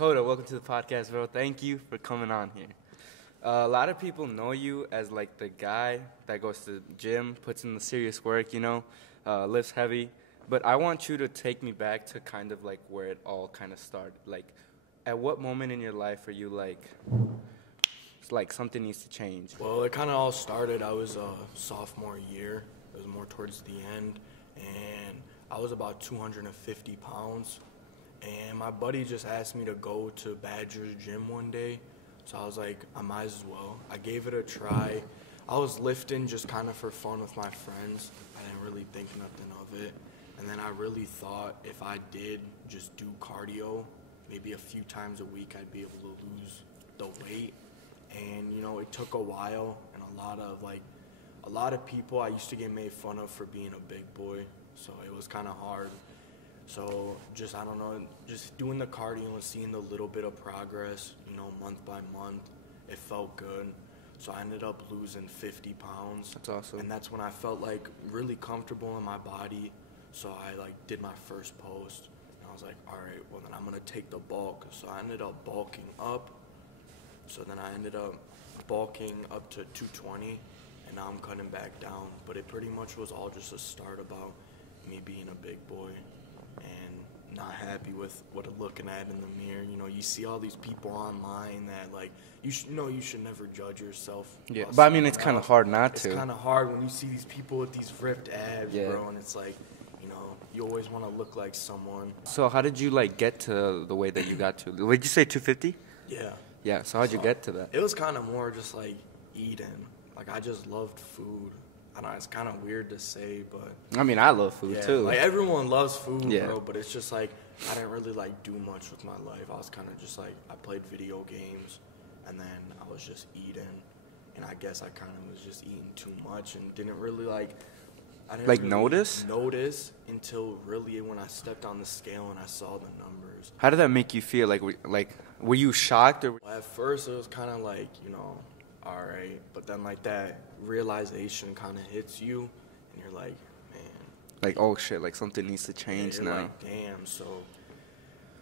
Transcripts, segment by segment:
Kota, welcome to the podcast, bro. Thank you for coming on here. A lot of people know you as like the guy that goes to the gym, puts in the serious work, lifts heavy. But I want you to take me back to kind of like where it all kind of started. Like, at what moment in your life are you like, it's like something needs to change? Well, it kind of all started. I was a sophomore year. It was more towards the end, and I was about 250 pounds. And my buddy just asked me to go to Badger's gym one day, so I was like, I might as well. I gave it a try. I was lifting just kind of for fun with my friends. I didn't really think nothing of it. And then I really thought if I did just do cardio, maybe a few times a week, I'd be able to lose the weight. And, it took a while, and a lot of people I used to get made fun of for being a big boy, so it was kind of hard. So I don't know, just doing the cardio and seeing the little bit of progress, month by month, it felt good. So I ended up losing 50 pounds. That's awesome. And that's when I felt like really comfortable in my body. So I did my first post, and I was like, all right, well then I'm gonna take the bulk. So I ended up bulking up. So then I ended up bulking up to 220, and now I'm cutting back down. But it pretty much was all just a start about me being a big boy and not happy with what I'm looking at in the mirror. You see all these people online that you should never judge yourself. Yeah, but I mean, it's kind of hard not to. It's kind of hard when you see these people with these ripped abs, Yeah. bro, and it's like, you always want to look like someone. So how did you get to the weight that you got to? Did you say 250? Yeah. Yeah, so how'd you get to that? It was kind of more just eating. I just loved food. I don't know, it's kind of weird to say, but I mean, I love food yeah, too. Everyone loves food, Yeah. bro, but it's just I didn't really do much with my life. I was kind of just I played video games, and then I was just eating, and I guess I kind of was just eating too much and didn't really I didn't really notice until really when I stepped on the scale and I saw the numbers. How did that make you feel? Were you shocked or? Well, at first it was kind of all right, but then that realization kind of hits you, and you're like, man. Oh shit, something needs to change you're now. Damn, so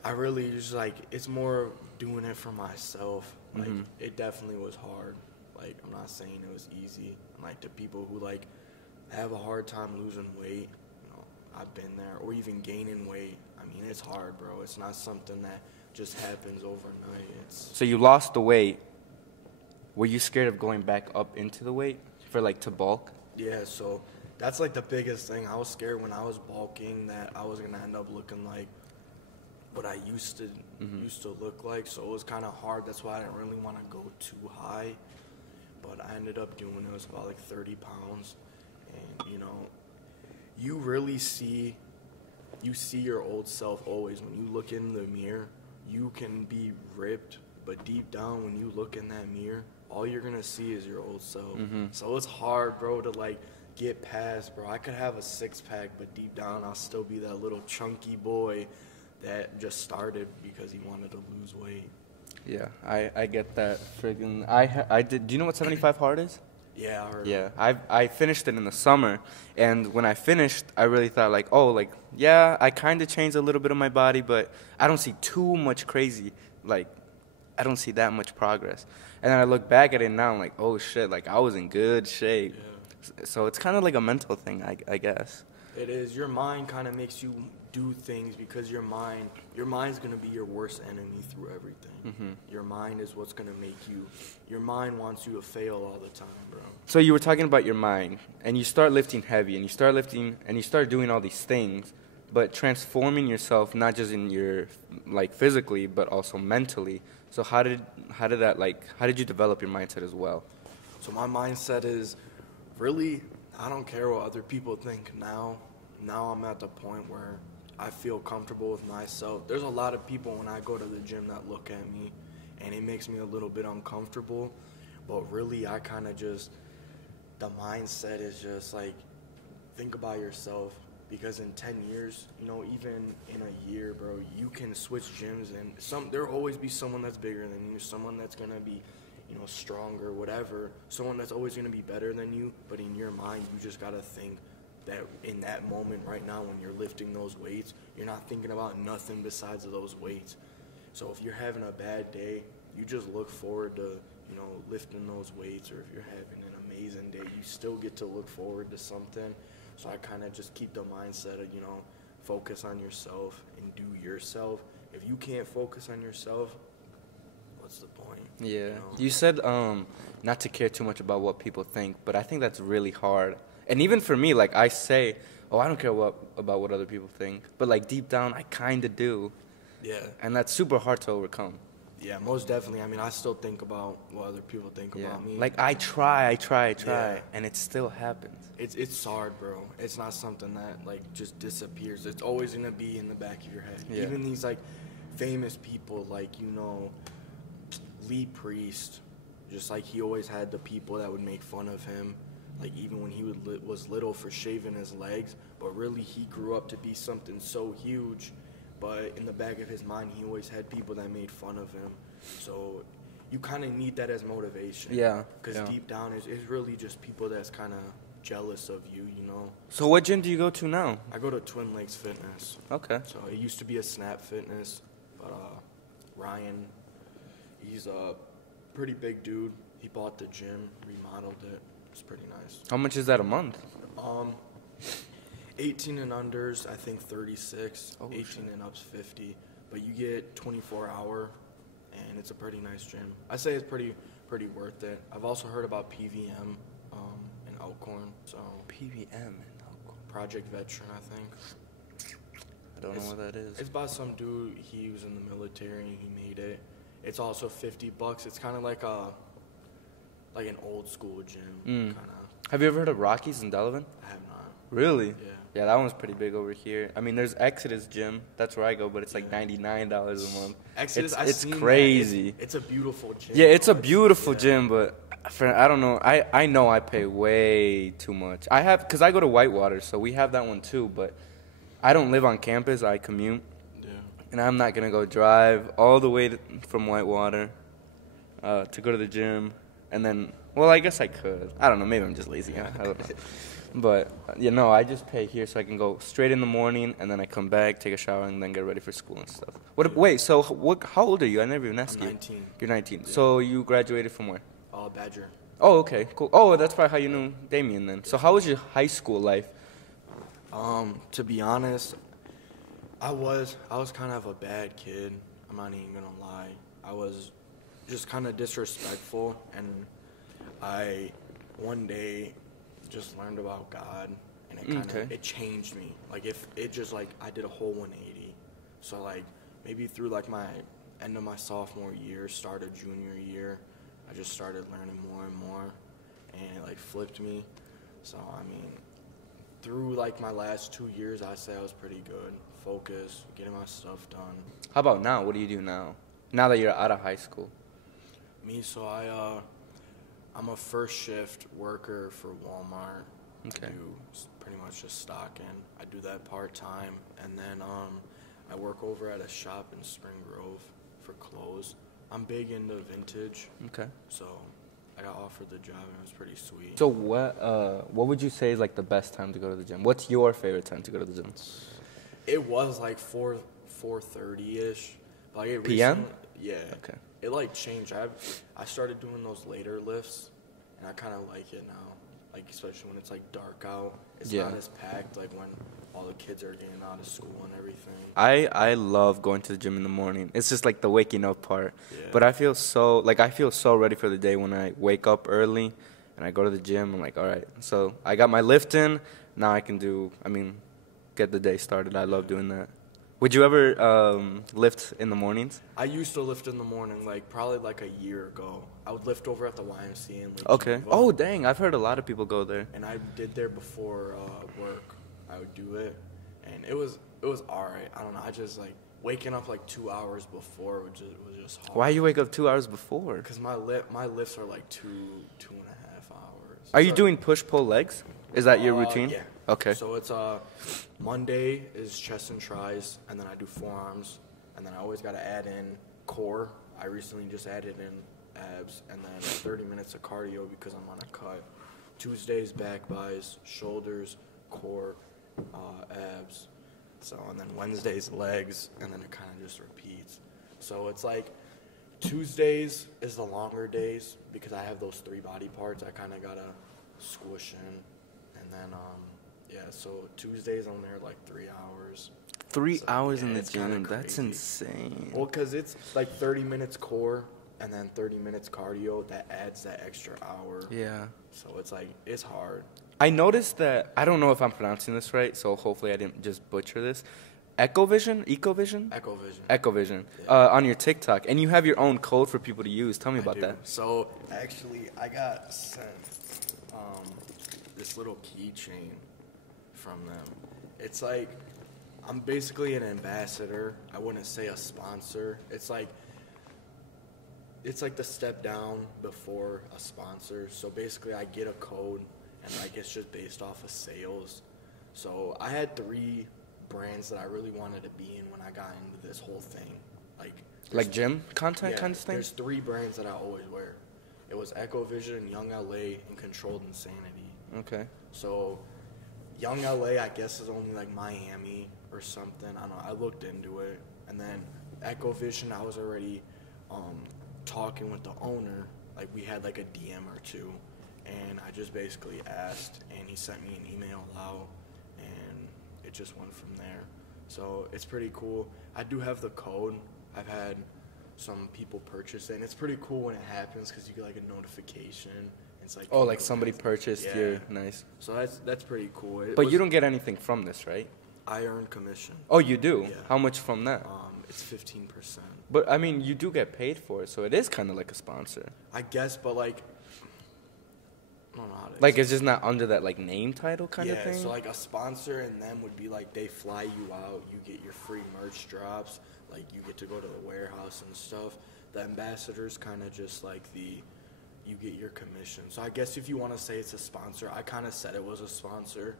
I really just it's more doing it for myself. It definitely was hard. I'm not saying it was easy. And to people who have a hard time losing weight, I've been there, or even gaining weight. I mean, it's hard, bro. It's not something that just happens overnight. So you lost the weight. Were you scared of going back up into the weight for to bulk? Yeah, so that's the biggest thing. I was scared when I was bulking that I was gonna end up looking like what I used to look like. So it was kind of hard. That's why I didn't really want to go too high. But I ended up doing it was about 30 pounds, and you really see your old self always when you look in the mirror. You can be ripped, but deep down when you look in that mirror, all you're gonna see is your old self. So it's hard, bro, to get past, bro. I could have a six-pack, but deep down I'll still be that little chunky boy that just started because he wanted to lose weight. Yeah, I get that. Friggin' I did. Do you know what 75 hard is? Yeah, I heard. Yeah, I finished it in the summer, and when I finished, I really thought yeah, I kind of changed a little bit of my body, but I don't see too much crazy. I don't see that much progress. And then I look back at it now, I'm like, oh shit, I was in good shape. Yeah. So it's kind of a mental thing, I guess. It is. Your mind kind of makes you do things because your mind's going to be your worst enemy through everything. Your mind is what's going to make you, your mind wants you to fail all the time, bro. So you were talking about your mind, and you start lifting heavy, and you start doing all these things, but transforming yourself, not just in your, physically, but also mentally. So how did you develop your mindset as well? So my mindset is really, I don't care what other people think now. Now I'm at the point where I feel comfortable with myself. There's a lot of people when I go to the gym that look at me, and it makes me a little bit uncomfortable. But really, I kind of just, the mindset is just think about yourself. Because in 10 years, even in a year, bro, you can switch gyms, and there'll always be someone that's bigger than you, someone that's gonna be, stronger, whatever, someone that's always gonna be better than you. But in your mind, you just gotta think that in that moment right now when you're lifting those weights, you're not thinking about nothing besides those weights. So if you're having a bad day, you just look forward to, lifting those weights, or if you're having an amazing day, you still get to look forward to something. So I kind of just keep the mindset of, focus on yourself and do yourself. If you can't focus on yourself, what's the point? Yeah. You said not to care too much about what people think, but I think that's really hard. And even for me, like I say, oh, I don't care about what other people think, but like deep down, I kind of do. Yeah. And that's super hard to overcome. Yeah, most definitely. I mean, I still think about what other people think about me. Like I try, Yeah. and it still happens. It's hard, bro. It's not something that like just disappears. It's always gonna be in the back of your head. Yeah. Even these like famous people, like Lee Priest, just like he always had the people that would make fun of him. Like even when he was little for shaving his legs, but really he grew up to be something so huge. But in the back of his mind, he always had people that made fun of him. So you kind of need that as motivation. Yeah. Because deep down, it's really just people that's kind of jealous of you, So what gym do you go to now? I go to Twin Lakes Fitness. Okay. So it used to be a Snap Fitness, but Ryan, he's a pretty big dude. He bought the gym, remodeled it. It's pretty nice. How much is that a month? 18 and unders, I think 36. Oh, 18 shit. and ups 50. But you get 24-hour, and it's a pretty nice gym. I say it's pretty worth it. I've also heard about PVM in Elkhorn. So PVM in Elkhorn. Project Veteran, I think. I don't know what that is. It's by some dude. He was in the military and he made it. It's also $50. It's kind of like an old school gym. Kind of. Have you ever heard of Rockies in Delavan? I have not. Really? Yeah. Yeah, that one's pretty big over here. I mean, there's Exodus Gym. That's where I go, but it's like $99 a month. Exodus, it's crazy. It's a beautiful gym. Yeah, it's a beautiful gym, but I don't know. I know I pay way too much. Because I go to Whitewater, so we have that one too, but I don't live on campus. I commute. Yeah. And I'm not going to go drive all the way from Whitewater to go to the gym. And then, well, I guess I could. I don't know. Maybe I'm just lazy. I don't know. But, I just pay here so I can go straight in the morning, and then I come back, take a shower, and then get ready for school and stuff. Wait, so how old are you? I never even asked I'm you. 19. You're 19. Yeah. So you graduated from where? Badger. Oh, okay, cool. Oh, that's probably how you knew Damien then. So how was your high school life? To be honest, I was kind of a bad kid. I'm not even gonna lie. I was just kind of disrespectful, and I one day just learned about God, and it changed me. Like I did a whole 180. So like maybe through like my end of my sophomore year, start of junior year, I just started learning more and more, and it like flipped me. So I mean, through like my last 2 years, I say I was pretty good. Focus, getting my stuff done. How about now? What do you do now? Now that you're out of high school? Me, so I'm a first shift worker for Walmart. Okay. I do pretty much just stocking. I do that part time, and then I work over at a shop in Spring Grove for clothes. I'm big into vintage. Okay. So I got offered the job, and it was pretty sweet. So what would you say is like the best time to go to the gym? What's your favorite time to go to the gym? It was like 4:30ish. Like PM? Yeah. Okay. It like changed. I started doing those later lifts, and I kind of like it now. Like especially when it's like dark out, it's not as packed. Like when all the kids are getting out of school and everything. I love going to the gym in the morning. It's just like the waking up part. Yeah. But I feel so ready for the day when I wake up early and I go to the gym. I'm like, all right. So I got my lift in. Now I can get the day started. I love doing that. Would you ever lift in the mornings? I used to lift in the morning, like probably like a year ago. I would lift over at the YMCA in Lake Okay. Geneva. Oh, dang. I've heard a lot of people go there. And I did there before work. I would do it, and it was all right. I don't know. I just like waking up like 2 hours before was just hard. Why you wake up 2 hours before? Because my lifts are like 2.5 hours. Are you doing push-pull legs? Is that your routine? Yeah. Okay. So it's Monday is chest and tris, and then I do forearms, and then I always got to add in core. I recently just added in abs, and then 30 minutes of cardio because I'm on a cut. Tuesdays back buys, shoulders, core, abs. So and then Wednesdays legs, and then it kind of just repeats. So it's like Tuesdays is the longer days because I have those 3 body parts I kind of gotta squish in, and then yeah. So Tuesdays I'm there like 3 hours. 3 So, hours yeah, in the it's kinda gym. That's crazy. insane. Well, cause it's like 30 minutes core and then 30 minutes cardio. That adds that extra hour. Yeah. So it's like it's hard. I noticed that, I don't know if I'm pronouncing this right, so hopefully I didn't just butcher this. Ecovision? Ecovision. Yeah. On your TikTok. And you have your own code for people to use. Tell me about I do. that. So actually, I got sent this little keychain from them. It's like I'm basically an ambassador. I wouldn't say a sponsor. It's like the step down before a sponsor. So basically, I get a code, and like it's just based off of sales. So I had 3 brands that I really wanted to be in when I got into this whole thing. Like gym content yeah, kind of thing? There's 3 brands that I always wear. It was Ecovision, Young LA, and Controlled Insanity. Okay. So Young LA, I guess, is only like Miami or something. I don't know. I looked into it, and then Ecovision, I was already talking with the owner. Like we had like a DM or 2, and I just basically asked, and he sent me an email out, and it just went from there. So it's pretty cool. I do have the code. I've had some people purchase it, and it's pretty cool when it happens because you get like a notification. It's like Oh, like somebody purchased yeah. your, nice. So that's pretty cool. But you don't get anything from this, right? I earn commission. Oh, you do? Yeah. How much from that? It's 15%. But, I mean, you do get paid for it, so it is kind of like a sponsor. I guess, but like, I don't know how to. Like, it's just not under that, like, name title kind of thing? Yeah, so like a sponsor and them would be like they fly you out, you get your free merch drops, like you get to go to the warehouse and stuff. The ambassador's kind of just like you get your commission. So I guess if you want to say it's a sponsor, I kind of said it was a sponsor,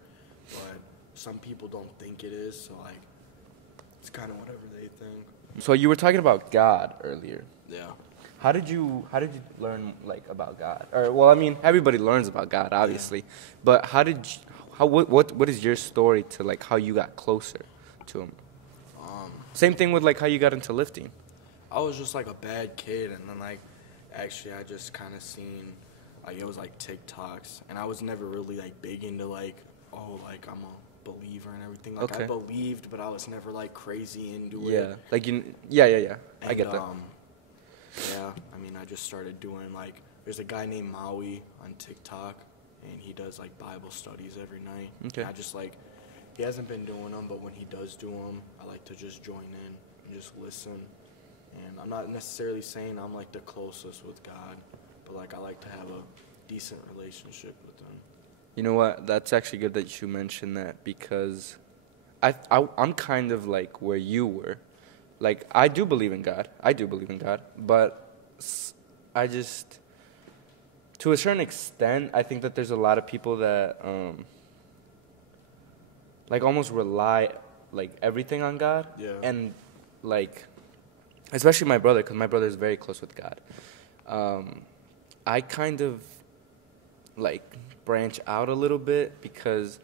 but some people don't think it is, so like it's kind of whatever they think. So you were talking about God earlier. Yeah. How did you learn, like, about God? Or, well, I mean, everybody learns about God, obviously. Yeah. But what is your story to, like, how you got closer to him? Same thing with, like, how you got into lifting. I was just like a bad kid, and then like actually I just kind of seen like it was like TikToks, and I was never really like big into like like I'm a believer and everything. Like Okay. I believed, but I was never like crazy into Yeah. it. Like, yeah. I And, get that. Yeah, I mean I just started doing like there's a guy named Maui on TikTok, and he does like Bible studies every night. Okay. And I just like he hasn't been doing them, but when he does do them, I like to just join in and just listen. And I'm not necessarily saying I'm like the closest with God, but like I like to have a decent relationship with him. You know what? That's actually good that you mentioned that, because I'm kind of like where you were. Like, I do believe in God. But I just, to a certain extent, I think that there's a lot of people that like almost rely like everything on God. Yeah. And like, especially my brother, because my brother is very close with God. I kind of like branch out a little bit, because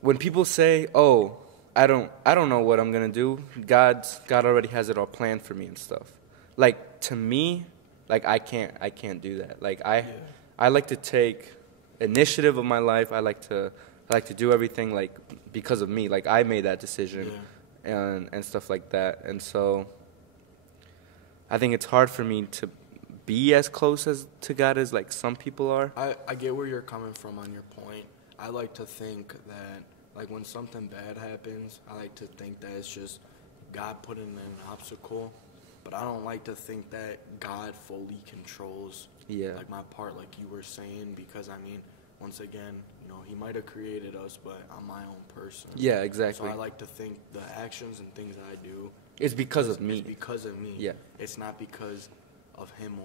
when people say, "Oh, I don't know what I'm gonna do," God already has it all planned for me and stuff. Like, to me, like I can't do that. Like I like to take initiative of my life. I like to do everything like because of me. Like I made that decision. And stuff like that. And so I think it's hard for me to be as close as to God as like some people are. I get where you're coming from on your point. I like to think that like when something bad happens, I like to think that it's just God putting in an obstacle. But I don't like to think that God fully controls like my part, like you were saying, because I mean, once again, you know, he might have created us, but I'm my own person. Yeah, exactly. So I like to think the actions and things that I do, it's because of me. It's because of me. Yeah. It's not because of him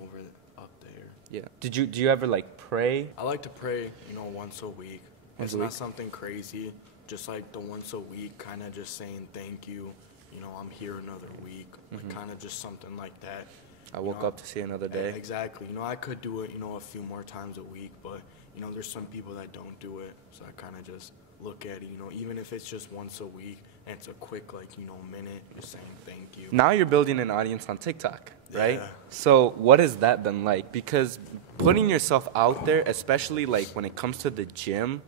up there. Yeah. Do you ever like pray? I like to pray, you know, once a week. Once It's a not week? something crazy. Just like the once a week, kind of just saying thank you. You know, I'm here another week. Like kind of just something like that. I woke up to see another day. Exactly. You know, I could do it, you know, a few more times a week, but, you know, there's some people that don't do it. So I kind of just look at it, you know, even if it's just once a week, and it's a quick, like, you know, minute, just saying thank you. Now you're building an audience on TikTok, right? Yeah. So what has that been like? Because putting yourself out there, especially like when it comes to the gym,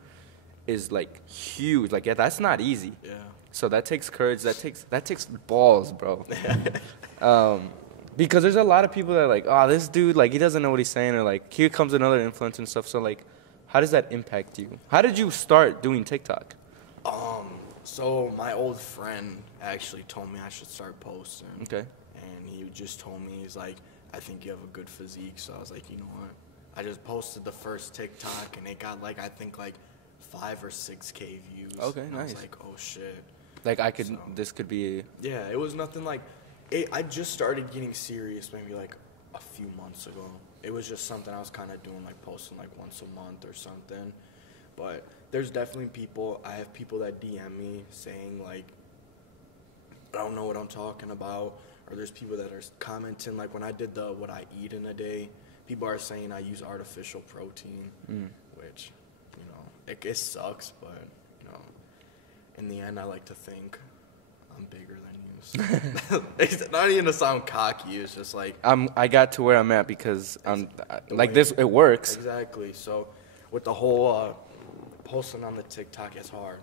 is like huge. Like, yeah, that's not easy. Yeah. So that takes courage. That takes balls, bro. Because there's a lot of people that are like, oh, this dude, like, he doesn't know what he's saying, or like, here comes another influencer and stuff. So like, how does that impact you? How did you start doing TikTok? So my old friend actually told me I should start posting. Okay. And he just told me, he's like, I think you have a good physique. So I was like, you know what? I just posted the first TikTok, and it got like, I think like 5 or 6K views. Okay, and nice. I was like, oh shit. Like, this could be. Yeah, it was nothing like. I just started getting serious maybe like a few months ago. It was just something I was kind of doing, like posting like once a month or something. But there's definitely I have people that DM me saying like, I don't know what I'm talking about. Or there's people that are commenting, like when I did the what I eat in a day, people are saying I use artificial protein, which, you know, it sucks, but, you know, in the end I like to think I'm bigger than you. So. It's not even to sound cocky, it's just like I got to where I'm at because it works. Exactly. So with the whole posting on the TikTok, it's hard.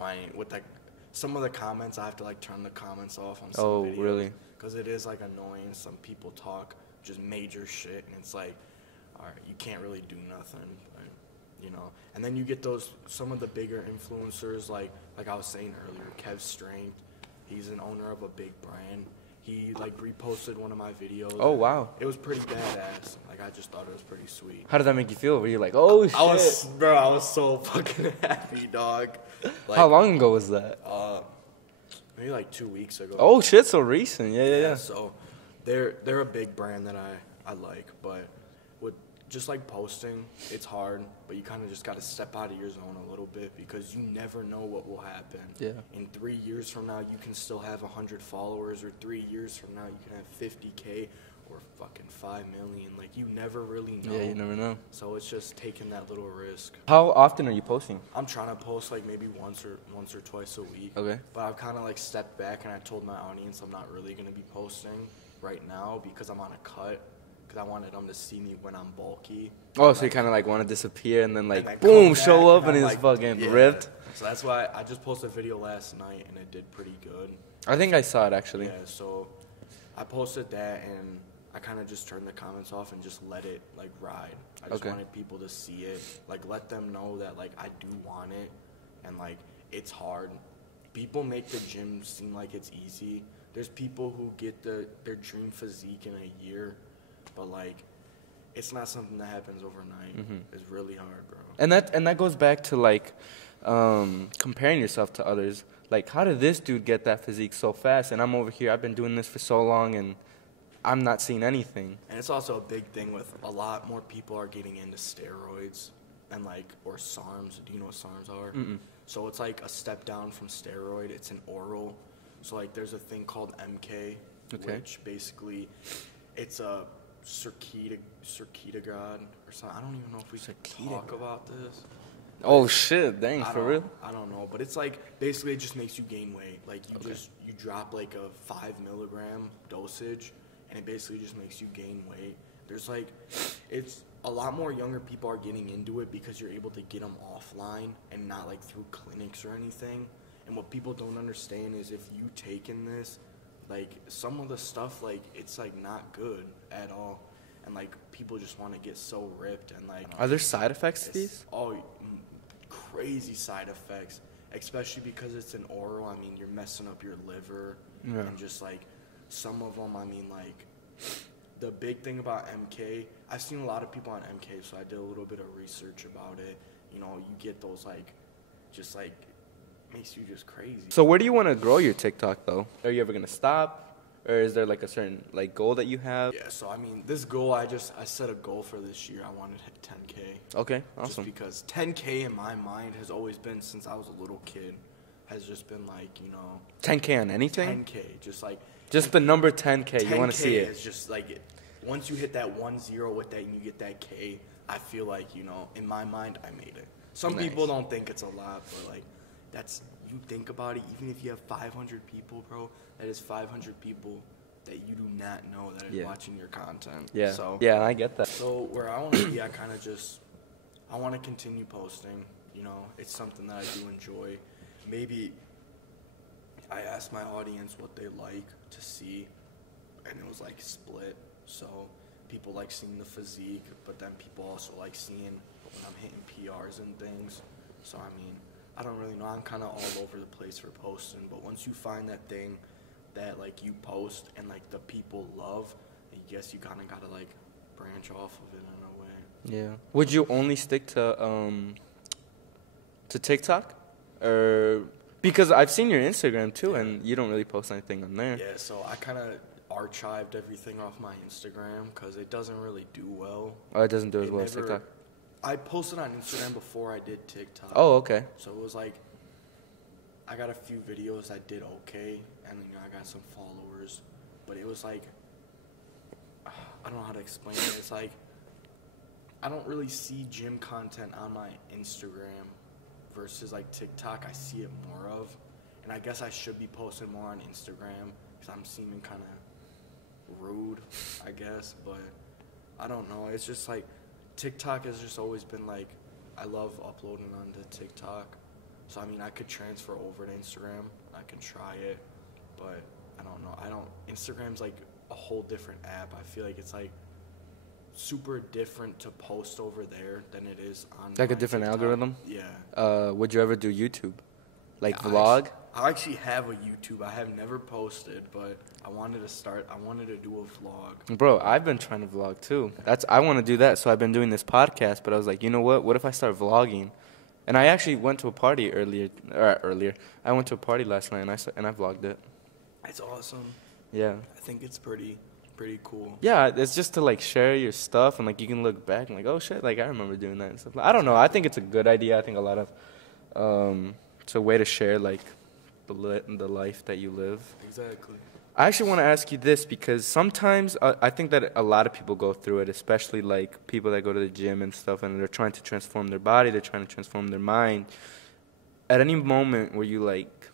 I mean, with like some of the comments, I have to like turn the comments off on some videos. Oh, really? Because it is like annoying. Some people talk just major shit, and it's like, all right, you can't really do nothing. But, you know, and then you get some of the bigger influencers, like I was saying earlier, Kev Strength. He's an owner of a big brand. He like reposted one of my videos. Oh, wow. It was pretty badass. Like, I just thought it was pretty sweet. How did that make you feel? Were you like, oh shit? I was so fucking happy, dog. Like, how long ago was that? Maybe like 2 weeks ago. Oh shit, so recent. Yeah. So they're a big brand that I like, but with just like posting, it's hard, but you kind of just got to step out of your zone a little bit because you never know what will happen. Yeah. In 3 years from now, you can still have 100 followers, or 3 years from now, you can have 50K or fucking 5 million. Like, you never really know. Yeah, you never know. So it's just taking that little risk. How often are you posting? I'm trying to post like maybe once or twice a week. Okay. But I've kind of like stepped back, and I told my audience I'm not really going to be posting right now because I'm on a cut. Because I wanted them to see me when I'm bulky. Oh, so you kind of like want to disappear and then like, and boom, show up and and I'm it's like, fucking yeah. ripped. So that's why I just posted a video last night, and it did pretty good. I think I saw it actually. Yeah, so I posted that, and I kind of just turned the comments off and just let it like ride. I just wanted people to see it, like let them know that like I do want it, and like it's hard. People make the gym seem like it's easy. There's people who get their dream physique in a year, but like it's not something that happens overnight. Mm-hmm. It's really hard, bro. And that goes back to like comparing yourself to others. Like, how did this dude get that physique so fast? And I'm over here. I've been doing this for so long, and I'm not seeing anything. And it's also a big thing with a lot more people are getting into steroids and or SARMs. Do you know what SARMs are? Mm-mm. So it's like a step down from steroid. It's an oral. So like there's a thing called MK, which basically it's a circadigrad or something. I don't even know if we should talk about this. Oh shit, dang, for real? I don't know, but it's like basically it just makes you gain weight. Like you drop like a 5 milligram dosage, and it basically just makes you gain weight. There's it's a lot more younger people are getting into it because you're able to get them offline and not like through clinics or anything. And what people don't understand is if you taking this, like some of the stuff it's not good at all, and people just want to get so ripped and Are there side effects to these? Oh, crazy side effects, especially because it's an oral. I mean, you're messing up your liver, and just some of them. I mean, the big thing about MK, I've seen a lot of people on MK, so I did a little bit of research about it. You know, you get those makes you just crazy. So where do you want to grow your TikTok though? Are you ever gonna stop, or is there a certain goal that you have? Yeah, so I mean, this goal I set a goal for this year. I wanted to hit 10K. Okay, awesome. Just because 10K in my mind has always been, since I was a little kid, has just been 10K on anything. 10K, just the number 10K. You want to see it. It's just once you hit that 10 with that and you get that K, I feel in my mind I made it. Some people don't think it's a lot, but you think about it, even if you have 500 people, bro, that is 500 people that you do not know that are watching your content. Yeah. So, yeah, I get that. So where I want to be, I want to continue posting. You know, it's something that I do enjoy. Maybe I asked my audience what they like to see, and it was like split. So people like seeing the physique, but then people also like seeing when I'm hitting PRs and things. So I mean, I don't really know. I'm kind of all over the place for posting, but once you find that thing that like you post and like the people love, I guess you kind of gotta like branch off of it in a way. Yeah. Would you only stick to TikTok, or because I've seen your Instagram too, and you don't really post anything on there? Yeah. So I kind of archived everything off my Instagram because it doesn't really do well. Oh, it doesn't do as well as TikTok. I posted on Instagram before I did TikTok. Oh, okay. So it was like, I got a few videos that did okay, and then I got some followers, but it was like, I don't know how to explain it. It's like, I don't really see gym content on my Instagram versus like TikTok. I see it more of, and I guess I should be posting more on Instagram because I'm seeming kind of rude, I guess, but I don't know. It's just like, TikTok has just always been like, I love uploading onto TikTok. So, I mean, I could transfer over to Instagram. I can try it, but I don't know. Instagram's like a whole different app. I feel like it's like super different to post over there than it is on like a different TikTok. algorithm? Yeah. Would you ever do YouTube? Like vlog? I actually have a YouTube. I have never posted, but I wanted to do a vlog. Bro, I've been trying to vlog too. I want to do that, so I've been doing this podcast, but I was like, you know what? What if I start vlogging? And I actually went to a party earlier. I went to a party last night, and I vlogged it. It's awesome. Yeah. I think it's pretty cool. Yeah, it's just to like share your stuff, and like you can look back and like, oh shit, like I remember doing that and stuff. I don't know. I think it's a good idea. I think a lot of it's a way to share like the life that you live. Exactly. I actually want to ask you this because sometimes I think that a lot of people go through it, especially like people that go to the gym and stuff, and they're trying to transform their body, they're trying to transform their mind. At any moment were you like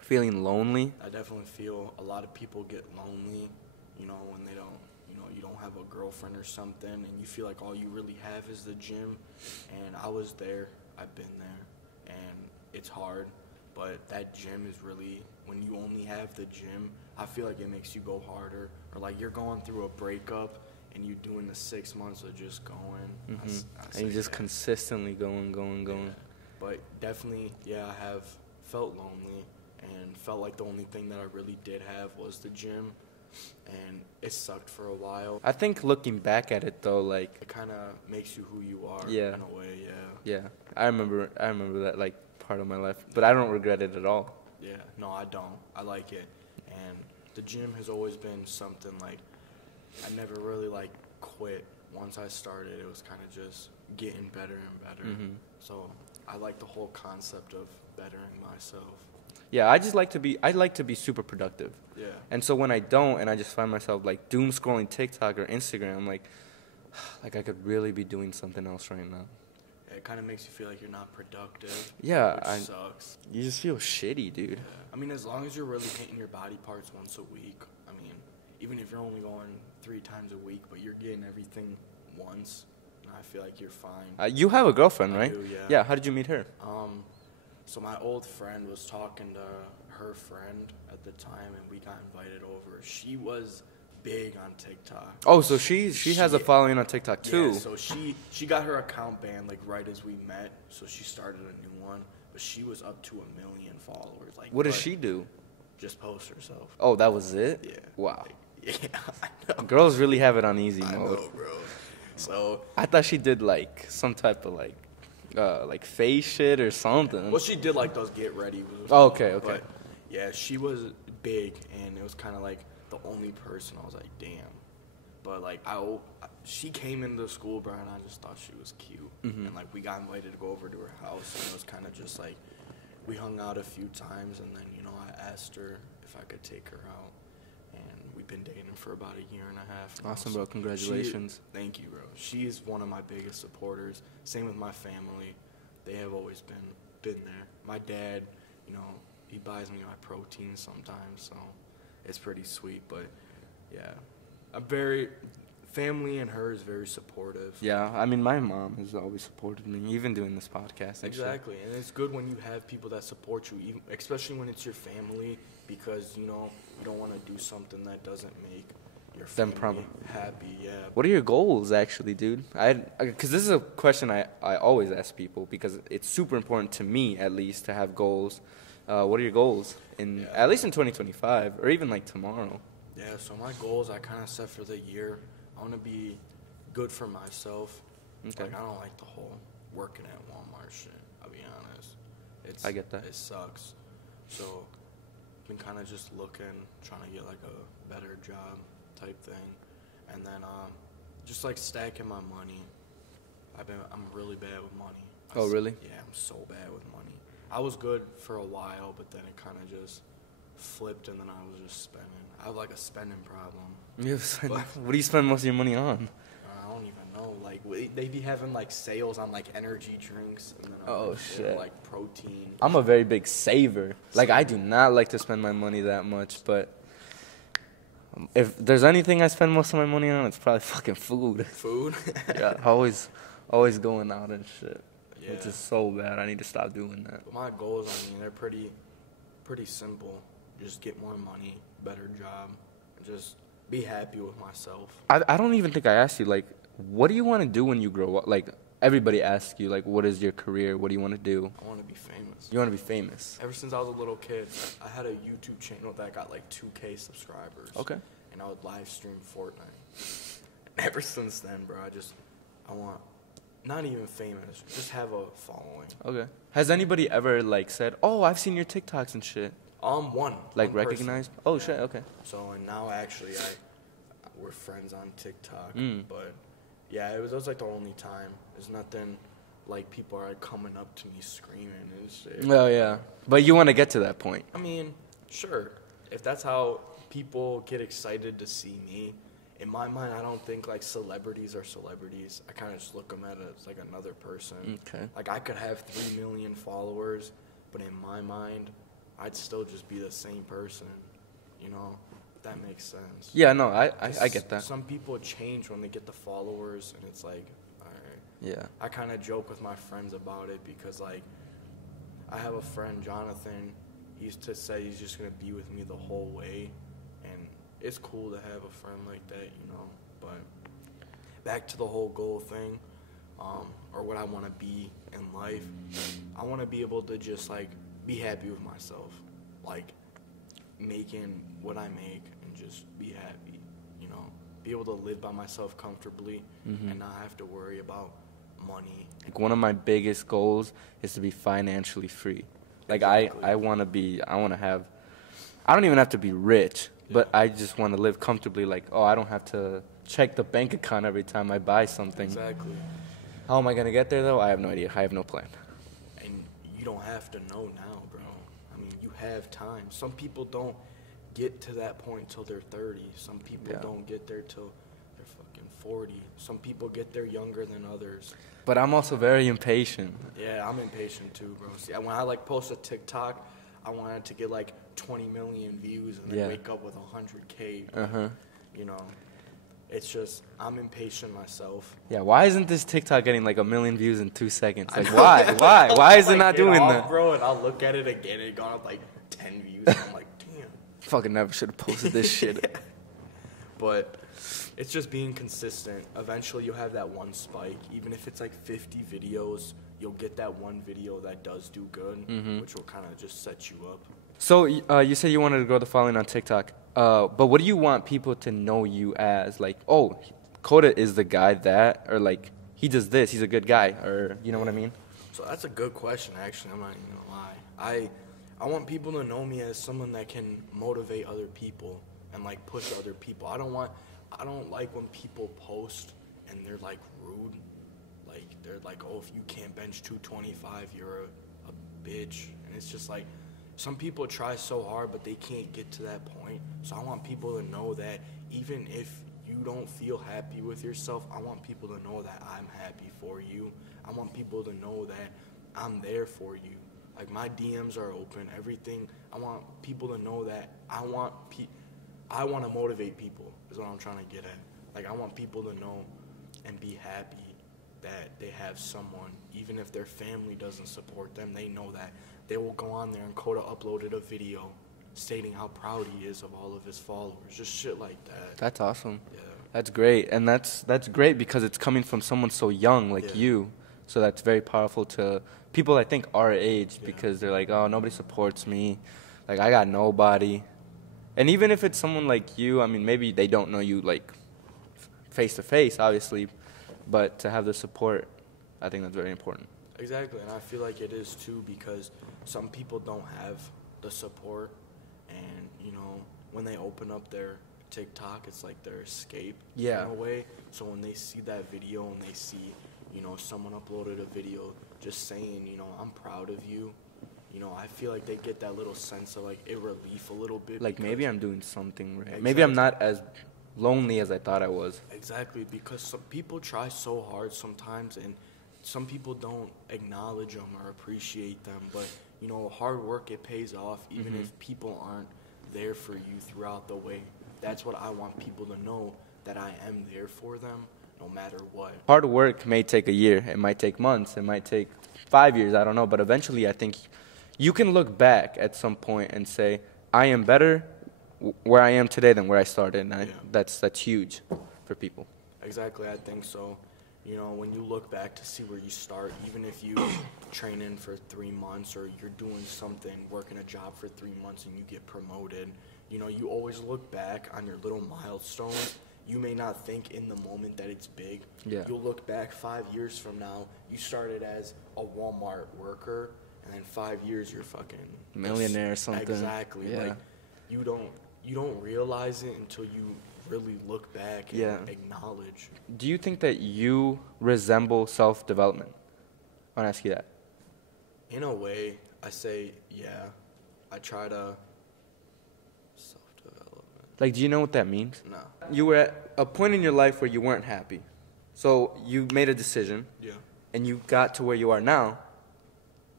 feeling lonely? I definitely feel a lot of people get lonely, you know, when they don't, you don't have a girlfriend or something, and you feel like all you really have is the gym. And I was there, I've been there, and it's hard, but that gym is really, when you only have the gym, I feel like it makes you go harder. Or like you're going through a breakup and you're doing the 6 months of just going. And you're just consistently going. Yeah. But definitely, yeah, I have felt lonely and felt like the only thing that I really did have was the gym. And it sucked for a while. I think looking back at it though, like it kind of makes you who you are yeah. in a way, Yeah, I remember that like part of my life, but I don't regret it at all. Yeah, no, I don't. I like it. And the gym has always been something like I never really like quit. Once I started, it was kind of just getting better and better. Mm-hmm. So I like the whole concept of bettering myself. Yeah, I like to be super productive. Yeah. And so when I don't, and I just find myself like doom scrolling TikTok or Instagram, I'm like I could really be doing something else right now. It kind of makes you feel like you're not productive. Yeah, which sucks. You just feel shitty, dude. Yeah. I mean, as long as you're really hitting your body parts once a week. I mean, even if you're only going 3 times a week, but you're getting everything once, I feel like you're fine. You have a girlfriend, right? I do, yeah. Yeah. How did you meet her? So my old friend was talking to her friend at the time, and we got invited over. She was big on TikTok. Oh, so she has a following on TikTok too. Yeah, so she got her account banned like right as we met, so she started a new one. But she was up to 1 million followers. Like, what does she do? Just post herself. Oh, that was it? Yeah. Wow. Like, yeah, I know. Girls really have it on easy mode. I know, bro. So I thought she did like some type of like face shit or something. well, she did like those get ready. Oh, okay. But yeah, she was big, and it was kind of like the only person. I was like, damn. But like she came into the school, bro, and I just thought she was cute. Mm-hmm. And like we got invited to go over to her house, and it was kind of just like we hung out a few times, and then I asked her if I could take her out, and we've been dating for about 1.5 years now. Awesome, bro. Congratulations. Thank you, bro. She is one of my biggest supporters. Same with my family. They have always been there. My dad you know, he buys me my protein sometimes, so it's pretty sweet. But yeah, I'm very family and her is very supportive. Yeah, I mean, my mom has always supported me, even doing this podcast. And Exactly, and it's good when you have people that support you, even, especially when it's your family, because you know you don't want to do something that doesn't make your family happy. Yeah. What are your goals, actually, dude? Because this is a question I always ask people because it's super important to me, at least, to have goals. What are your goals at least in 2025 or even like tomorrow? Yeah. So my goals I kind of set for the year. I want to be good for myself. Okay. Like I don't like the whole working at Walmart shit. I'll be honest. I get that. It sucks. So been kind of just looking, trying to get like a better job type thing, and then just like stacking my money. I'm really bad with money. Oh really? Yeah, I'm so bad with money. I was good for a while, but then it kind of just flipped, and then I was just spending. I have like a spending problem. What do you spend most of your money on? I don't even know. Like they be having like sales on like energy drinks, and then shit, like protein. I'm a very big saver. Like I do not like to spend my money that much, but if there's anything I spend most of my money on, it's probably fucking food. Food? Yeah, always going out and shit. Yeah. Which is so bad. I need to stop doing that. But my goals, I mean, they're pretty simple. Just get more money, better job, and just be happy with myself. I don't even think I asked you, like, what do you want to do when you grow up? Like, everybody asks you, like, what is your career? What do you want to do? I want to be famous. You want to be famous? Ever since I was a little kid, I had a YouTube channel that got like 2K subscribers. Okay. And I would live stream Fortnite. And ever since then, bro, I want, not even famous, just have a following. Okay. Has anybody ever, like, said, oh, I've seen your TikToks and shit? One. Like, one recognized? person. Oh, yeah. shit, okay. So, and now actually we're friends on TikTok. Mm. But, yeah, it was like the only time. There's nothing like people are like, coming up to me screaming and shit. Oh, yeah. But you want to get to that point. I mean, sure. If that's how people get excited to see me, in my mind, I don't think like celebrities are celebrities. I kind of just look them at it as like another person. Okay. Like I could have 3 million followers, but in my mind, I'd still just be the same person. You know, if that makes sense. Yeah, no, I get that. Some people change when they get the followers, and it's like, all right. Yeah. I kind of joke with my friends about it because like, I have a friend, Jonathan. He used to say he's just gonna be with me the whole way, and it's cool to have a friend like that, you know. But back to the whole goal thing, or what I want to be in life. I want to be able to just like be happy with myself, like making what I make and just be happy, you know. Be able to live by myself comfortably and not have to worry about money. Like one of my biggest goals is to be financially free. Like Exactly. I want to have, I don't even have to be rich, but I just want to live comfortably. Like, oh, I don't have to check the bank account every time I buy something. Exactly. How am I going to get there, though? I have no idea. I have no plan. And you don't have to know now, bro. I mean, you have time. Some people don't get to that point till they're 30. Some people don't get there till they're fucking 40. Some people get there younger than others. But I'm also very impatient. Yeah, I'm impatient too, bro. See, when I like post a TikTok, I wanted to get like 20 million views and then wake up with 100K. You know, it's just, I'm impatient myself. Yeah, why isn't this TikTok getting like 1 million views in 2 seconds? Like, why? Why is it not doing that? Bro, and I'll look at it again and it gone up like 10 views. And I'm like, damn. Fucking never should have posted this shit. But it's just being consistent. Eventually you'll have that one spike. Even if it's like 50 videos, you'll get that one video that does do good, which will kind of just set you up. So you said you wanted to grow the following on TikTok. But what do you want people to know you as? Like, oh, Kota is the guy that, or like, he does this, he's a good guy, or you know what I mean? So that's a good question, actually. I'm not even going to lie. I want people to know me as someone that can motivate other people and like push other people. I don't like when people post and they're like rude. Like they're like, oh, if you can't bench 225, you're a bitch. And it's just like, some people try so hard, but they can't get to that point. So I want people to know that even if you don't feel happy with yourself, I want people to know that I'm happy for you. I want people to know that I'm there for you. Like, my DMs are open. Everything. I want people to know that I want to motivate people is what I'm trying to get at. Like, I want people to know and be happy that they have someone, even if their family doesn't support them, they know that they will go on there and Kota uploaded a video stating how proud he is of all of his followers. Just shit like that. That's awesome. Yeah. That's great. And that's great because it's coming from someone so young like you. So that's very powerful to people I think our age because they're like, oh, nobody supports me. Like, I got nobody. And even if it's someone like you, I mean, maybe they don't know you, like, face-to-face, obviously, but to have the support, I think that's very important. Exactly, and I feel like it is, too, because some people don't have the support, and, you know, when they open up their TikTok, it's like their escape in a way. So when they see that video and they see, you know, someone uploaded a video just saying, you know, I'm proud of you, you know, I feel like they get that little sense of, like, a relief a little bit. Like, maybe I'm doing something right. Exactly. Maybe I'm not as lonely as I thought I was. Exactly, because some people try so hard sometimes, and some people don't acknowledge them or appreciate them. But, you know, hard work, it pays off, even if people aren't there for you throughout the way. That's what I want people to know, that I am there for them no matter what. Hard work may take a year. It might take months. It might take 5 years. I don't know. But eventually, I think you can look back at some point and say, I am better where I am today than where I started. And that's huge for people. Exactly. I think so. You know, when you look back to see where you start, even if you train in for 3 months or you're doing something, working a job for 3 months and you get promoted, you know, you always look back on your little milestones. You may not think in the moment that it's big. Yeah. You'll look back 5 years from now, you started as a Walmart worker, and then 5 years you're fucking millionaire or something. Exactly. Yeah. Like, you don't realize it until you really look back and acknowledge. Do you think that you resemble self-development? I want to ask you that. In a way, I say, yeah. I try to self-development. Like, do you know what that means? No. You were at a point in your life where you weren't happy. So you made a decision. Yeah. And you got to where you are now.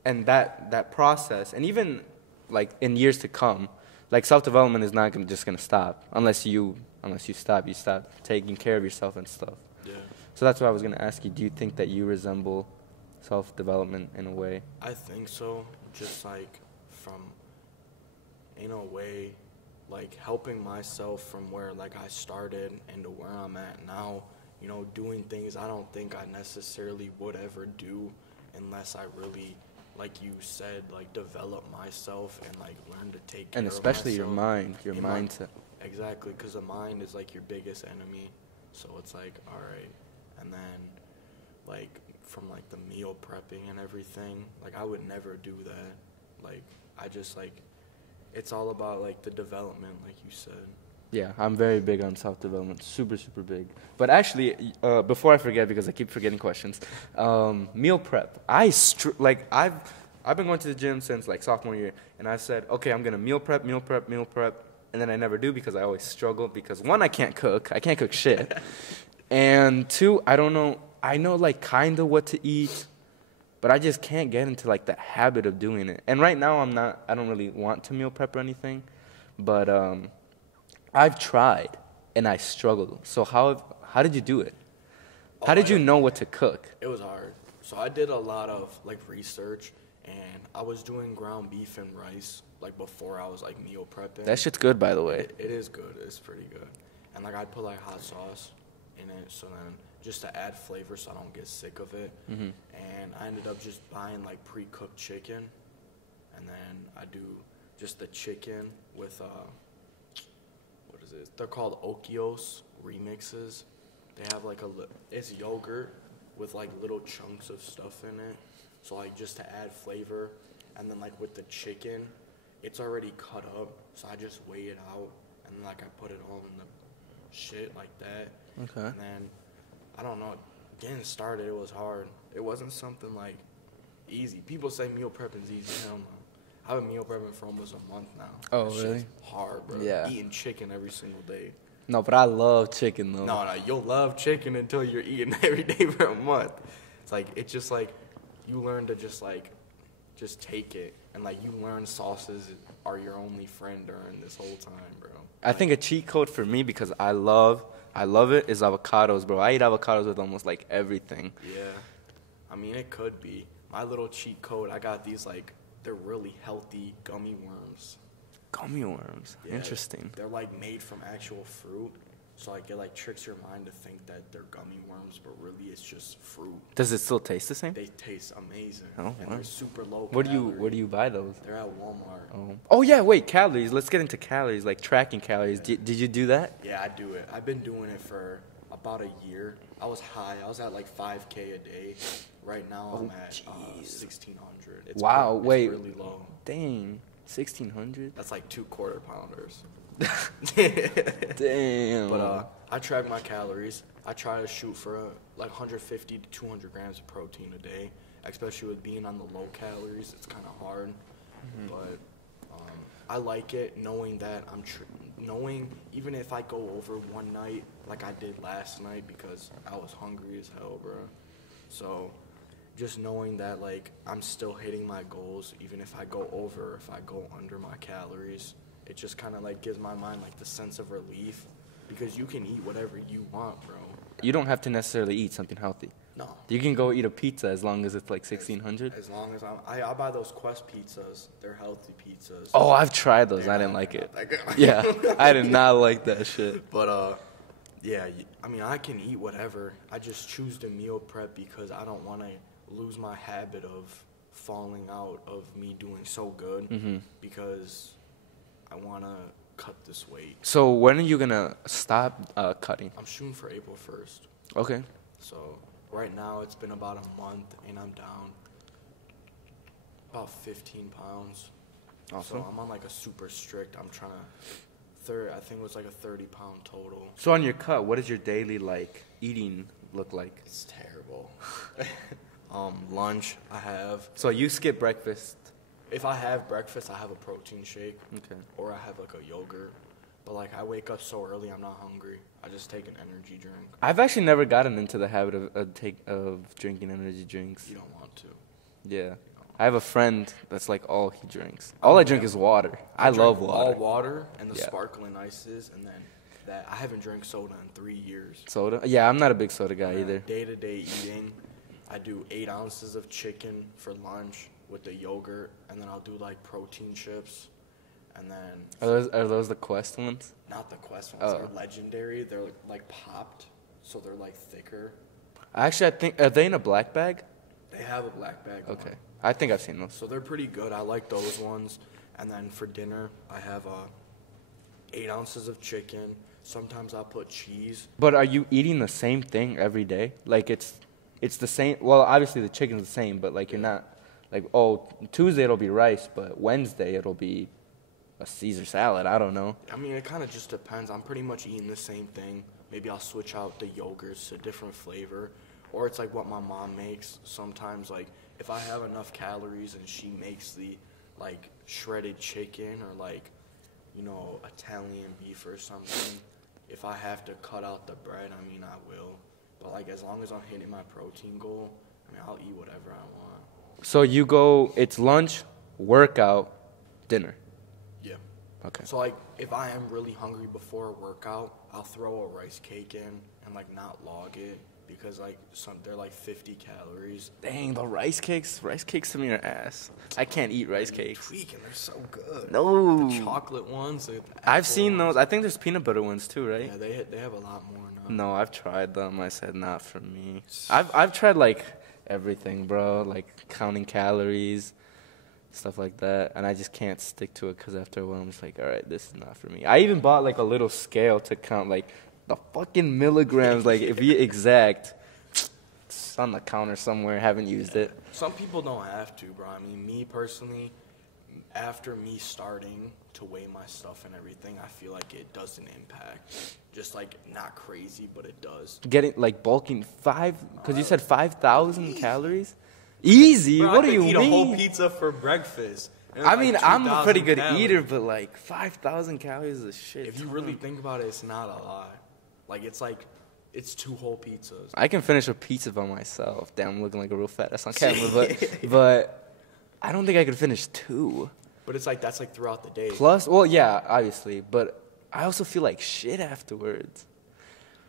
And that process, and even, like, in years to come, like, self-development is not just going to stop unless you stop taking care of yourself and stuff. Yeah. So that's what I was going to ask you. Do you think that you resemble self-development in a way? I think so. Just, like, in a way, like, helping myself from where, like, I started and to where I'm at now, you know, doing things I don't think I necessarily would ever do unless I really, like you said, like, develop myself and, like, learn to take care of myself. And especially your mind, your mindset. Exactly, because the mind is, like, your biggest enemy. So it's like, all right. And then, like, from, like, the meal prepping and everything, like, I would never do that. Like, I just, like, it's all about, like, the development, like you said. Yeah, I'm very big on self-development, super, super big. But actually, before I forget, because I keep forgetting questions, meal prep. I've been going to the gym since, like, sophomore year, and I've said, okay, I'm going to meal prep, and then I never do because I always struggle because, one, I can't cook shit, and two, I don't know, I know, like, kind of what to eat, but I just can't get into, like, the habit of doing it. And right now, I don't really want to meal prep or anything, but I've tried, and I struggled. So how did you do it? How did you know what to cook? It was hard. So I did a lot of, like, research, and I was doing ground beef and rice, like, before I was, like, meal prepping. That shit's good, by the way. It is good. It's pretty good. And, like, I'd put, like, hot sauce in it, so then just to add flavor so I don't get sick of it. Mm-hmm. And I ended up just buying, like, pre-cooked chicken, and then I do just the chicken with, what is it? They're called Okios remixes. They have, like, it's yogurt with, like, little chunks of stuff in it. So, like, just to add flavor. And then, like, with the chicken, it's already cut up. So I just weigh it out. And then, like, I put it all in the shit like that. Okay. And then, I don't know, getting started, it was hard. It wasn't something, like, easy. People say meal prepping's easy. Hell no. I've been meal prepping for almost a month now. Oh, really? It's hard, bro. Yeah. Eating chicken every single day. No, but I love chicken, though. No, you'll love chicken until you're eating every day for a month. It's like, it's just like, you learn to just, like, just take it. And, like, you learn sauces are your only friend during this whole time, bro. I think a cheat code for me, because I love it, is avocados, bro. I eat avocados with almost, like, everything. Yeah. I mean, it could be. My little cheat code, I got these, like, they're really healthy gummy worms. Gummy worms. Yeah, Interesting. they're, like, made from actual fruit. So, like, it, like, tricks your mind to think that they're gummy worms, but really it's just fruit. Does it still taste the same? They taste amazing. Oh, and wow. they're super low Where calorie. do you buy those? They're at Walmart. Oh yeah, wait, calories. Let's get into calories, like tracking calories. Yeah. Did you do that? Yeah, I do it. I've been doing it for about a year. I was high. I was at like 5K a day. Right now I'm at 1,600. It's Wow, it's wait. really low. Dang, 1,600. That's like 2 quarter pounders. Damn. But I track my calories. I try to shoot for like 150 to 200 grams of protein a day. Especially with being on the low calories, it's kind of hard. Mm-hmm. But I like it knowing that knowing even if I go over one night like I did last night because I was hungry as hell, bro. So just knowing that like I'm still hitting my goals even if I go over, if I go under my calories, it just kind of like gives my mind like the sense of relief because you can eat whatever you want, bro. You don't have to necessarily eat something healthy. No. You can go eat a pizza as long as it's like 1,600. As long as I buy those Quest pizzas. They're healthy pizzas. Oh, I've tried those. I didn't like it. Yeah, I did not like that shit. But yeah, I mean, I can eat whatever. I just choose to meal prep because I don't want to lose my habit of falling out of me doing so good because I want to cut this weight. So when are you gonna stop cutting? I'm shooting for April 1st. Okay. So right now it's been about a month and I'm down about 15 pounds. Awesome. So I'm on like a super strict. I'm trying to I think it was like a 30-pound total. So on your cut, what does your daily like eating look like? It's terrible. Lunch I have. So you skip breakfast. If I have breakfast, I have a protein shake. Okay. Or I have like a yogurt. But like I wake up so early, I'm not hungry. I just take an energy drink. I've actually never gotten into the habit of drinking energy drinks. You don't want to. Yeah. I have a friend that's like all he drinks. All I drink is water. I love water. All water and the sparkling ices, and then that I haven't drank soda in 3 years. Soda? Yeah, I'm not a big soda guy either. Day-to-day eating, I do 8 ounces of chicken for lunch with the yogurt, and then I'll do like protein chips, and then Are those the Quest ones? not the Quest ones. They're legendary. They're like popped, so they're like thicker. Actually, I think are they in a black bag? They have a black bag. Okay. One. I think I've seen those. So they're pretty good. I like those ones. And then for dinner, I have 8 ounces of chicken. Sometimes I'll put cheese. But are you eating the same thing every day? Like it's the same. Well, obviously the chicken's the same, but like you're not like, oh, Tuesday it'll be rice, but Wednesday it'll be a Caesar salad. I don't know. I mean, it kind of just depends. I'm pretty much eating the same thing. Maybe I'll switch out the yogurts to a different flavor. Or it's like what my mom makes. Sometimes, like, if I have enough calories and she makes the, like, shredded chicken or, like, you know, Italian beef or something, if I have to cut out the bread, I mean, I will. But, like, as long as I'm hitting my protein goal, I mean, I'll eat whatever I want. So you go, it's lunch, workout, dinner. Yeah. Okay. So, like, if I am really hungry before a workout, I'll throw a rice cake in and, like, not log it. Because, like, they're, like, 50 calories. Dang, the rice cakes to me are ass. I can't eat rice cakes. Tweaking, they're so good. No. The chocolate ones. I've seen those. I think there's peanut butter ones too, right? Yeah, they have a lot more now. No, I've tried them. I said not for me. I've tried, like, everything, bro. Like, counting calories, stuff like that. And I just can't stick to it because after a while, I'm just like, all right, this is not for me. I even bought, like, a little scale to count, like, the fucking milligrams, like, if you exact, it's on the counter somewhere, haven't used it. Some people don't have to, bro. I mean, me personally, after me starting to weigh my stuff and everything, I feel like it does an impact. Just, like, not crazy, but it does. Getting, like, bulking because you said 5,000 calories? Easy? Bro, what do you eat mean? a whole pizza for breakfast. I mean, I'm a pretty good calories. eater, but, like, 5,000 calories is shit. If you really think about it, it's not a lot. Like, it's 2 whole pizzas. I can finish a pizza by myself. Damn, I'm looking like a real fat ass on camera, but I don't think I could finish 2. But it's like that's like throughout the day. Plus, well, yeah, obviously, but I also feel like shit afterwards.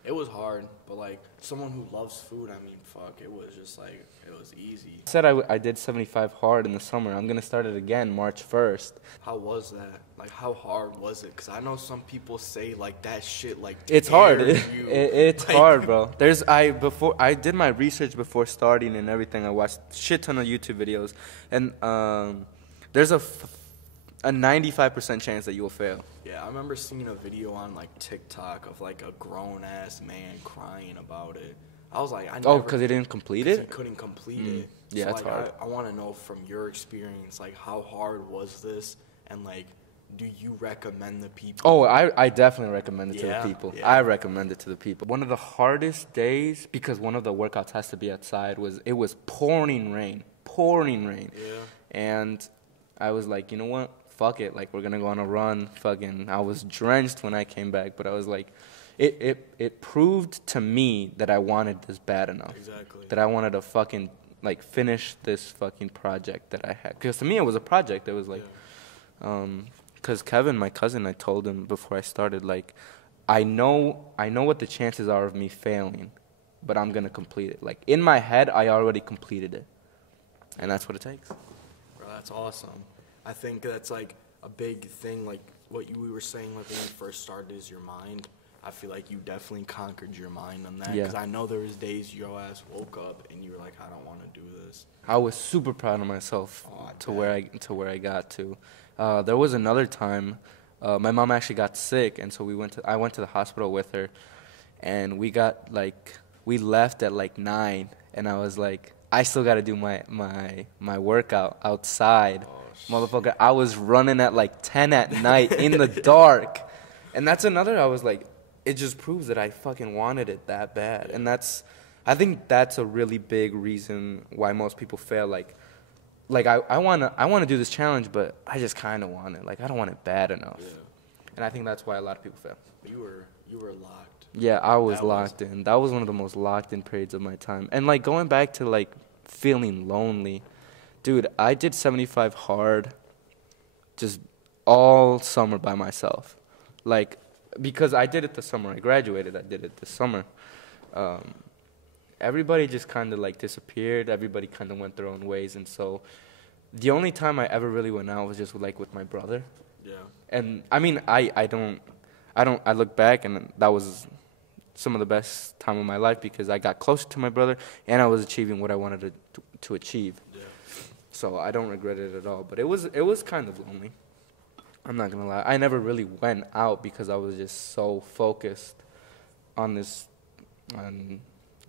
It was hard, but like someone who loves food, I mean, fuck, it was just like it was easy. I said I did 75 hard in the summer. I'm gonna start it again March 1st. How was that? Like, how hard was it? Because I know some people say like that shit like It's hard. dared you. It's Like, hard, bro. Before I did my research before starting and everything. I watched shit ton of YouTube videos, and there's a 95% chance that you will fail. Yeah, I remember seeing a video on like TikTok of like a grown ass man crying about it. I was like, Because he didn't complete it? He couldn't complete it. Yeah, so, that's like, hard. I want to know from your experience, like, how hard was this? And, like, do you recommend the people? Oh, I definitely recommend it to the people. Yeah. I recommend it to the people. One of the hardest days, because one of the workouts has to be outside, it was pouring rain. Yeah. And I was like, you know what? Fuck it. Like, we're going to go on a run. Fucking, I was drenched when I came back, but I was like, it proved to me that I wanted this bad enough. Exactly. That I wanted to fucking, like, finish this fucking project that I had. Because to me, it was a project. It was like, because Kevin, my cousin, I told him before I started, like, I know what the chances are of me failing, but I'm going to complete it. Like, in my head, I already completed it. And that's what it takes. Bro, that's awesome. I think that's, like, a big thing, like, what we were saying, like, when you first started is your mind. I feel like you definitely conquered your mind on that. Yeah. Because I know there was days your ass woke up and you were like, I don't want to do this. I was super proud of myself I to where I got to. There was another time, my mom actually got sick, and so I went to the hospital with her, and we left at like 9, and I was like, I still got to do my workout outside. Motherfucker, I was running at like 10 at night in the dark. And that's another, I was like, it just proves that I fucking wanted it that bad. And I think that's a really big reason why most people fail. Like I want to do this challenge, but I just kind of want it. Like, I don't want it bad enough. Yeah. And I think that's why a lot of people fail. You were locked. Yeah, I was locked in. That was one of the most locked in periods of my time. And like going back to like feeling lonely, dude, I did 75 hard just all summer by myself. Like, because I did it this summer. I graduated. I did it this summer. Everybody just kind of like disappeared. Everybody kind of went their own ways. And so the only time I ever really went out was just with my brother. Yeah. And I mean, I look back and that was some of the best time of my life because I got closer to my brother and I was achieving what I wanted to achieve. Yeah. So I don't regret it at all. But it was kind of lonely. I'm not going to lie. I never really went out because I was just so focused on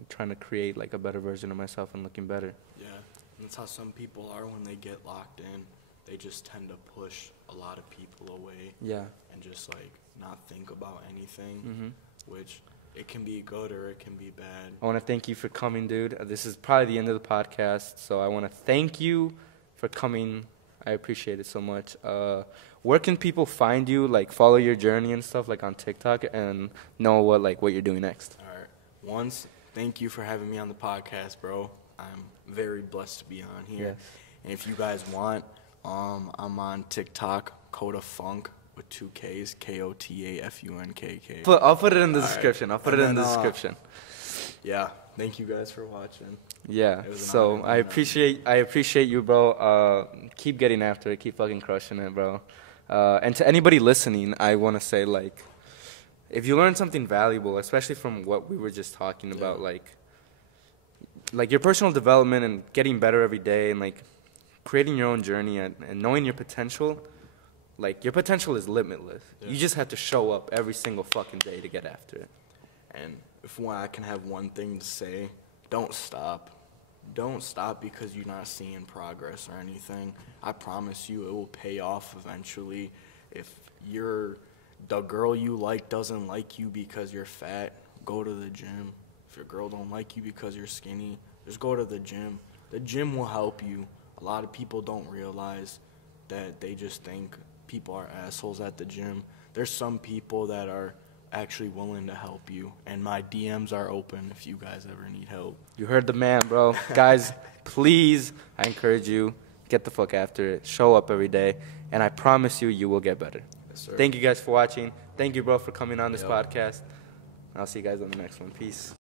trying to create like a better version of myself and looking better. Yeah. And that's how some people are when they get locked in. They just tend to push a lot of people away. Yeah. And just like not think about anything, Mm-hmm. which it can be good or it can be bad. I want to thank you for coming, dude. This is probably the end of the podcast, so I want to thank you for coming. I appreciate it so much. Where can people find you, like follow your journey and stuff, like on TikTok, and know what you're doing next? All right. Thank you for having me on the podcast, bro. I'm very blessed to be on here. Yes. And if you guys want, I'm on TikTok, Kota Funk with 2 Ks, KOTAFUNKK. I'll put it in the description. Right. I'll put it in the description. Yeah. Thank you guys for watching. Yeah. It was an So honor I appreciate you, bro. Keep getting after it. Keep fucking crushing it, bro. And to anybody listening, I want to say, like, if you learn something valuable, especially from what we were just talking about, like your personal development and getting better every day and, like, creating your own journey and knowing your potential, like, your potential is limitless. Yeah. You just have to show up every single fucking day to get after it. And if I can have one thing to say, don't stop. Don't stop because you're not seeing progress or anything. I promise you it will pay off eventually. If the girl you like doesn't like you because you're fat, go to the gym. If your girl don't like you because you're skinny, just go to the gym. The gym will help you. A lot of people don't realize that. They just think people are assholes at the gym. There's some people that are actually willing to help you, and my DMs are open if you guys ever need help. You heard the man, bro. Guys, please, I encourage you, get the fuck after it, show up every day, and I promise you, you will get better. Yes, sir. Thank you guys for watching. Thank you, bro, for coming on this Yep. podcast. I'll see you guys on the next one. Peace.